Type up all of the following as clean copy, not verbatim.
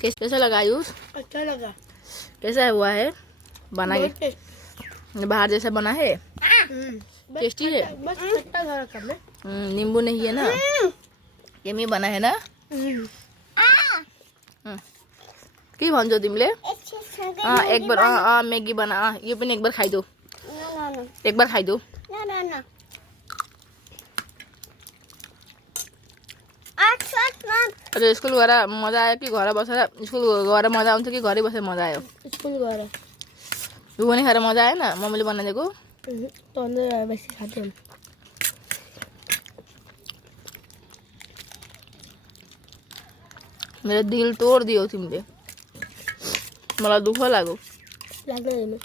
कैसा लगा आयुष? अच्छा लगा। कैसा हुआ है? बना के बाहर जैसा बना है? टेस्टी है। बस खट्टा थोड़ा कम है। नींबू नहीं है ना? यमी बना है ना? के भन्छौ तिमीले? एक बार मैगी बना यो पनि एक बार खाइदो। एक बार खाइदो। अरे स्कुल गएर मजा आयो कि घर बसेर स्कुल गएर मजा आउँछ कि घरै बसेर मजा आयो? स्कुल गएर। यो पनि खाएर मजा आएन मम्मीले बनाइदिएको? तँले बेसी खाथ्यौ। मेरो दिल तोडिदियो तिमीले। मलाई दुःख लाग्यो। लाग्दैन।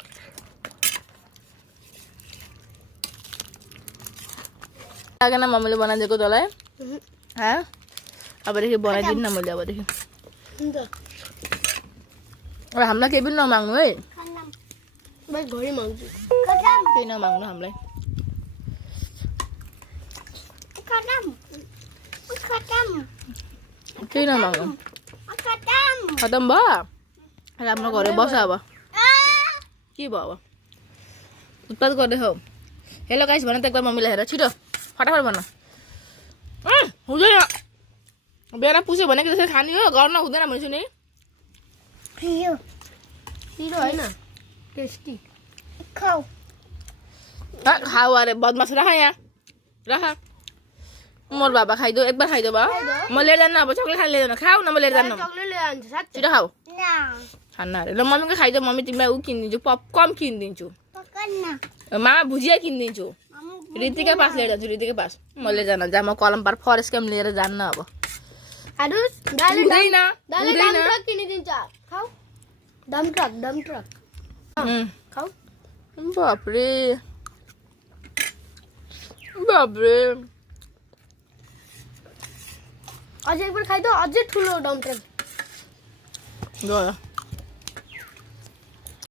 लागेन मम्मीले बनाइदिएको तँलाई? अबदेखि बनाइदिनु न मैले अबदेखि। अब हामीलाई केही पनि नमाग्नु है। मैं घडी माग्छु। केही नमाग्नु हामीलाई। केही नमाग्नु। खतम भयो? राम्रो घरे बस अब। के भयो अब? उत्पाद गर्दैछौ। हेलो गाइस भन त एकबार मम्मीलाई हेर छिटो फटाफट भन। हुँदैन। बेला पुस्यो भनेको जस्तै खाने हो गर्न हुँदैन भन्छु नि। पिरो हैन टेस्टी। खाऊ। खाऊ अरे बदमास राख यहाँ। राख। मोर बाबा खाइदो एक बार खाइदो भयो। म लिएर जान्न अब चक्लेट खान लिएर जान्न। खाऊ न म लिएर जान्न। चक्लेट लिएर आउँछु साथी। छिटो खाऊ। खान्न अरे ल मम्मीको खाइदो मम्मी तिमीलाई ऊ किनिदिन्छु पपकर्न किनिदिन्छु। मामा भुजिया किनिदिन्छु। ऋतिकै पास लिएर जान्छु ऋतिकै पास। म लिएर जान्न जहाँ म कलम पार फरेस्ट क्याम्प लिएर जान्न अब। आदुस दाले हुँदैन। डम ट्रक किनिदिन्छ। खाऊ। डम ट्रक। खाऊ। बापरे। बापरे। अझै एक बार खाइदो अझै ठुलो डम ट्रक। गयो।